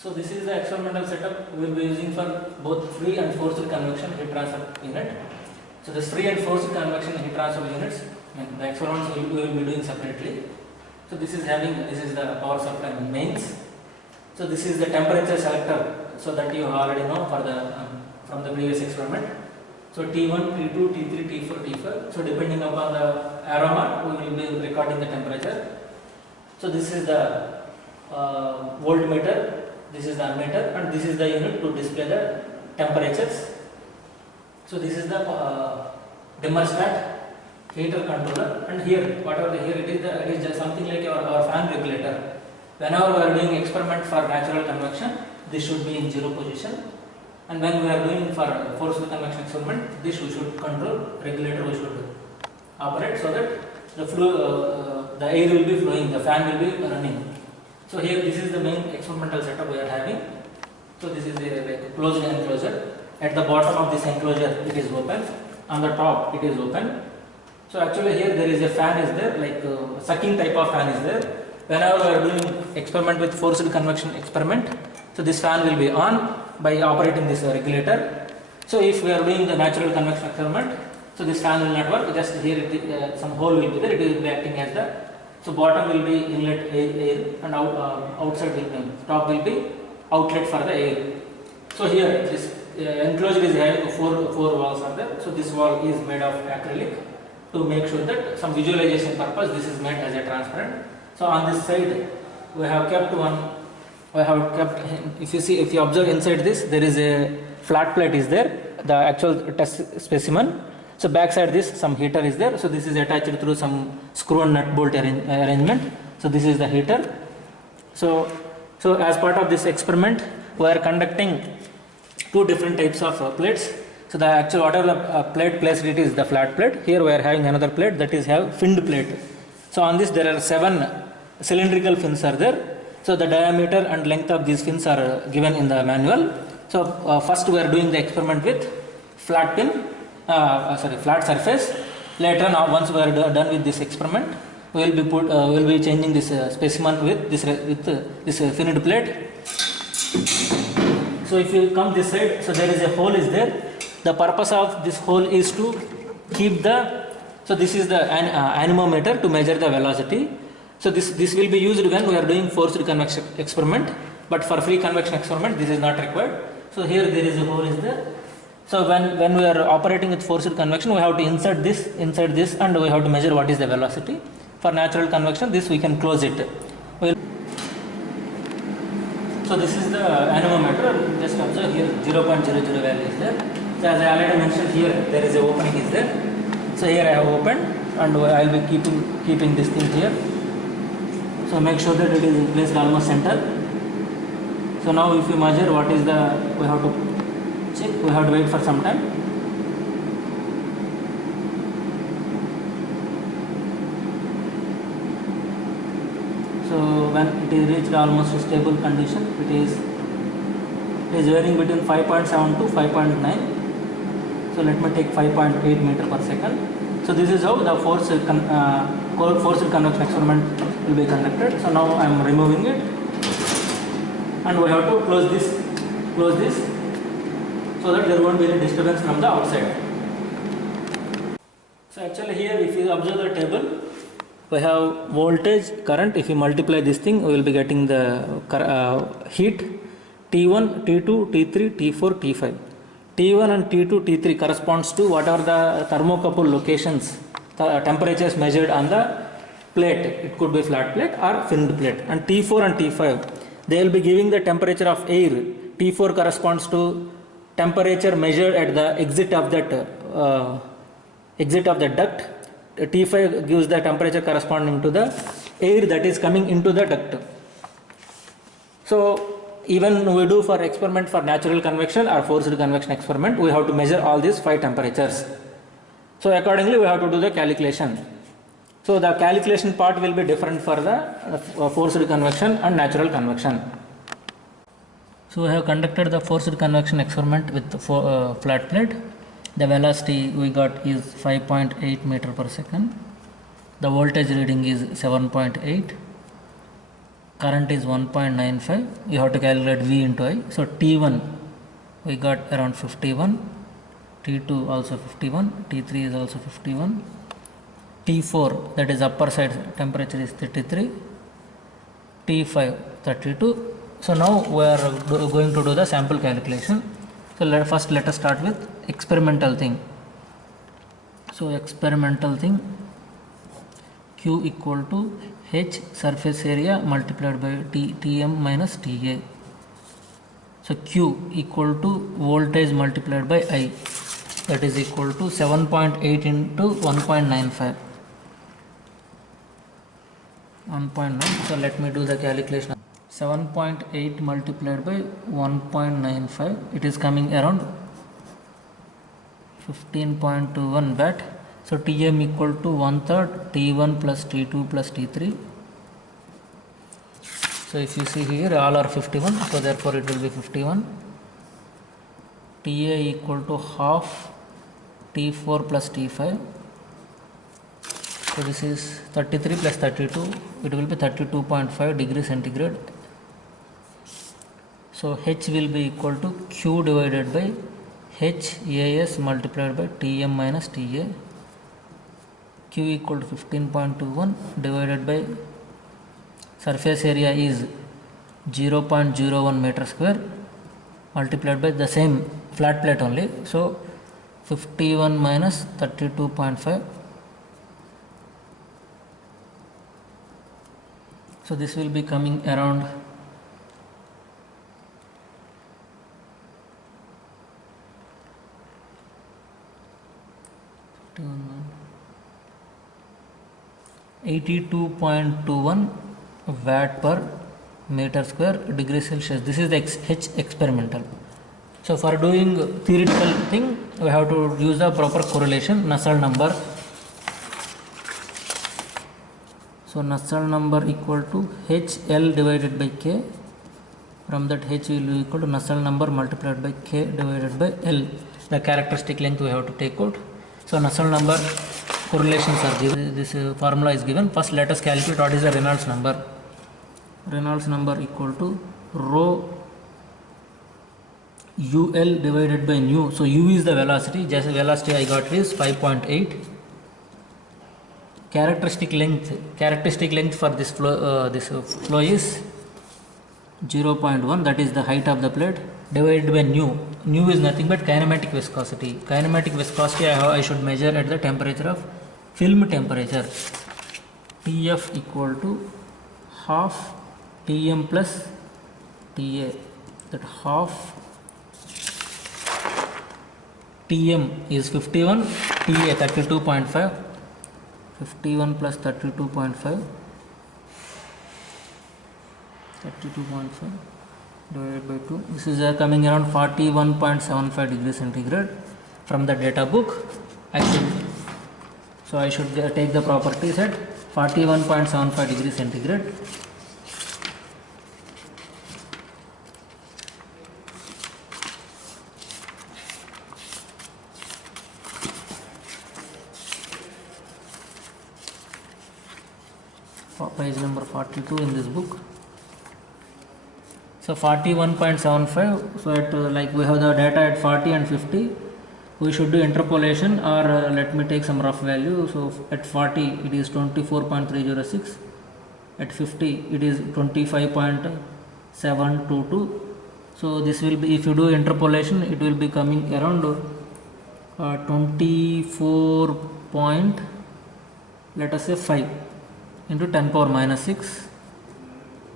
So this is the experimental setup we will be using for both free and forced convection heat transfer unit. So this free and forced convection heat transfer units, the experiments we will be doing separately. So this is the power supply mains. So this is the temperature selector, so that you already know for the from the previous experiment. So T1, T2, T3, T4, T5. So depending upon the arrow mark, we will be recording the temperature. So this is the voltmeter, this is the ammeter, and this is the unit to display the temperatures. So this is the dimmerstat heater controller, and here whatever here it is just something like our fan regulator. Whenever we are doing experiment for natural convection, this should be in 0 position, and when we are doing for forced convection experiment, this we should control, regulator we should operate so that the air will be flowing, the fan will be running. So here this is the main experimental setup we are having. So this is a closed enclosure. At the bottom of this enclosure it is open, on the top it is open. So actually here there is a fan is there, like sucking type of fan is there. Whenever we are doing experiment with forced convection experiment, so this fan will be on by operating this regulator. So if we are doing the natural convection experiment, so this fan will not work, just here some hole will be there, it will be acting as the, so bottom will be inlet air and outside will be, top will be outlet for the air. So here this enclosure is having four walls are there, so this wall is made of acrylic to make sure that some visualization purpose this is made as a transparent. So on this side we have kept if you observe inside this, there is a flat plate is there, the actual test specimen. So backside this some heater is there, so this is attached through some screw and nut bolt arrangement. So this is the heater. So as part of this experiment we are conducting two different types of plates. So the actual whatever the plate placed it is the flat plate. Here we are having another plate that is have finned plate. So on this there are 7 cylindrical fins are there. So the diameter and length of these fins are given in the manual. So first we are doing the experiment with flat surface. Later on, once we are done with this experiment, we will be changing this specimen with this finned plate. So if you come this side, so there is a hole is there. The purpose of this hole is to keep so this is the anemometer to measure the velocity. So this will be used when we are doing forced convection experiment, but for free convection experiment this is not required. So here there is a hole is there. So when we are operating with forced convection, we have to insert this inside this, and we have to measure what is the velocity. For natural convection, this we can close it. So this is the anemometer. Just observe here 0.00 value is there. So as I already mentioned here, there is a opening is there. So here I have opened, and I will be keeping this thing here. So make sure that it is placed almost center. So now if you measure what is we have to check, we have to wait for some time. So when it is reached almost stable condition, it is varying between 5.7 to 5.9. So let me take 5.8 meter per second. So this is how the forced convection experiment will be conducted. So now I am removing it, and we have to close this, so that there won't be any disturbance from the outside. So actually here if you observe the table, we have voltage, current. If you multiply this thing, we will be getting the heat T1, T2, T3, T4, T5. T1 and T2, T3 corresponds to whatever the thermocouple locations, the temperatures measured on the plate. It could be flat plate or finned plate. And T4 and T5, they will be giving the temperature of air. T4 corresponds to temperature measured at the exit of that duct. T5 gives the temperature corresponding to the air that is coming into the duct. So even we do for experiment for natural convection or forced convection experiment, we have to measure all these 5 temperatures. So accordingly we have to do the calculation. So the calculation part will be different for the forced convection and natural convection. So we have conducted the forced convection experiment with flat plate. The velocity we got is 5.8 meter per second. The voltage reading is 7.8. current is 1.95. You have to calculate V into I. So T1 we got around 51, T2 also 51, T3 is also 51, T4, that is upper side temperature, is 33, T5 32. So now we are going to do the sample calculation. So first let us start with experimental thing. So experimental thing, Q equal to H surface area multiplied by Tm minus Ta. So Q equal to voltage multiplied by I, that is equal to 7.8 into 1.95. 1.9. So let me do the calculation. 7.8 multiplied by 1.95, it is coming around 15.21 watt. So Tm equal to 1/3 T1 plus T2 plus T3. So if you see here, all are 51, so therefore it will be 51. Ta equal to half T4 plus T5. So this is 33 plus 32, it will be 32.5 degrees centigrade. So H will be equal to Q divided by HAS multiplied by Tm minus Ta. Q equal to 15.21 divided by surface area is 0.01 meter square multiplied by the same flat plate only. So 51 minus 32.5. So this will be coming around 82.21 watt per meter square degree Celsius. This is the H experimental. So for doing theoretical thing, we have to use the proper correlation, Nusselt number. So Nusselt number equal to HL divided by K. From that H will be equal to Nusselt number multiplied by K divided by L. The characteristic length we have to take out. So Nusselt number correlations are given. This formula is given. First let us calculate what is the Reynolds number. Reynolds number equal to rho UL divided by nu. So U is the velocity. Just velocity I got is 5.8. Characteristic length for this flow is 0.1, that is the height of the plate, divided by nu. Nu is nothing but kinematic viscosity. Kinematic viscosity I should measure at the temperature of film temperature. Tf equal to half Tm plus Ta, that half Tm is 51, Ta 32.5, 51 plus 32.5, 32.5 divided by 2. This is coming around 41.75 degrees centigrade from the data book. So I should take the properties at 41.75 degrees centigrade. Page number 42 in this book. So 41.75. So at like we have the data at 40 and 50. We should do interpolation, or let me take some rough value. So at 40 it is 24.306. At 50 it is 25.722. So this will be, if you do interpolation, it will be coming around 24 point, let us say 5 into 10 power minus 6.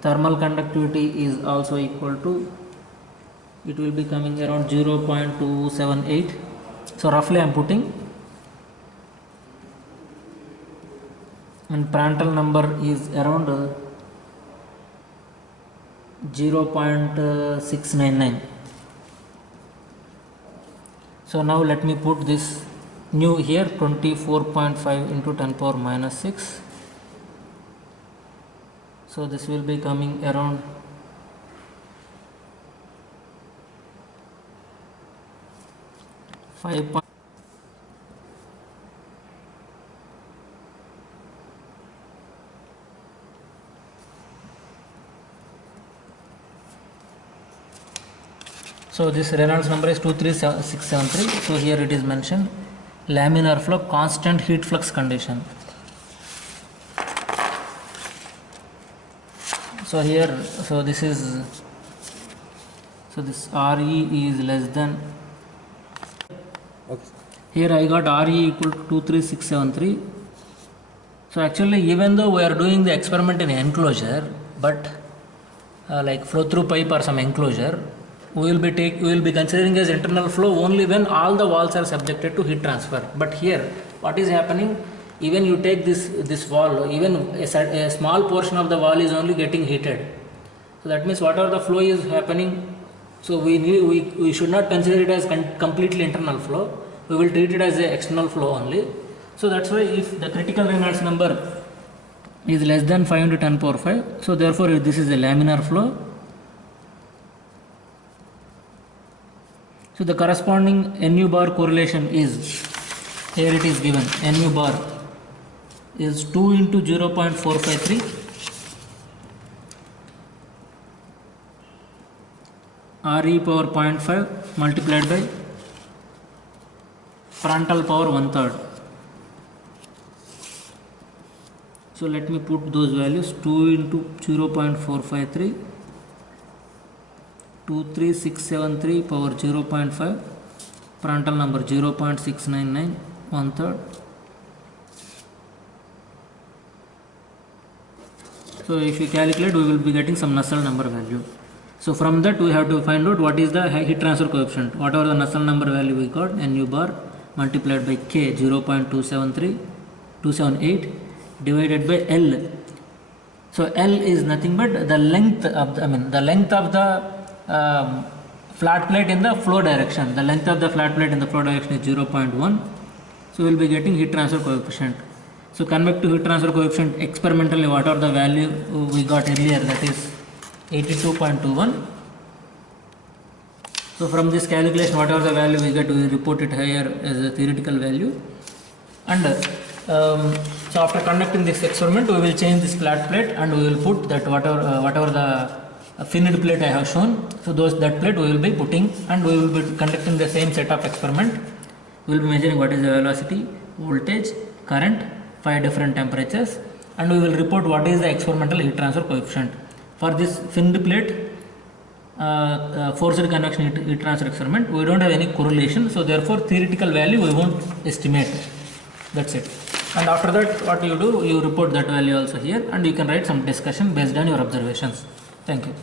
Thermal conductivity is also equal to, it will be coming around 0.278. So roughly I am putting, and Prandtl number is around 0.699. So now let me put this nu here, 24.5 into 10 power minus 6. So this will be coming around 5. So this Reynolds number is 23673. So here it is mentioned laminar flow constant heat flux condition. So here, so this is, so this RE is less than, Okay. here I got RE equal to 23673. So actually, even though we are doing the experiment in enclosure, but like flow through pipe or some enclosure, we will be considering as internal flow only when all the walls are subjected to heat transfer. But here, what is happening? Even you take this wall, even a small portion of the wall is only getting heated. So that means whatever the flow is happening, so we should not consider it as completely internal flow. We will treat it as a external flow only. So that's why if the critical Reynolds number is less than 5 into 10 power 5, so therefore this is a laminar flow. So the corresponding NU bar correlation is, here it is given, NU bar is 2 into 0.453 RE power 0.5 multiplied by Prandtl power 1/3. So let me put those values, 2 into 0.453, 23673 power 0.5, Prandtl number 0.699, 1/3. So if you calculate, we will be getting some Nusselt number value. So from that we have to find out what is the heat transfer coefficient. Whatever the Nusselt number value we got, NU bar multiplied by K 0.278 divided by L. So L is nothing but the length of the, flat plate in the flow direction. The length of the flat plate in the flow direction is 0.1. So we will be getting heat transfer coefficient. So convective heat transfer coefficient experimentally, whatever the value we got earlier, that is 82.21. So from this calculation, whatever the value we get, we will report it here as a theoretical value. And so after conducting this experiment, we will change this flat plate and we will put that whatever the finned plate I have shown. So that plate we will be putting, and we will be conducting the same set of experiment. We will be measuring what is the velocity, voltage, current, 5 different temperatures, and we will report what is the experimental heat transfer coefficient. For this finned plate forced convection heat transfer experiment, we don't have any correlation, so therefore theoretical value we won't estimate. That's it. And after that, what you do, you report that value also here, and you can write some discussion based on your observations. Thank you.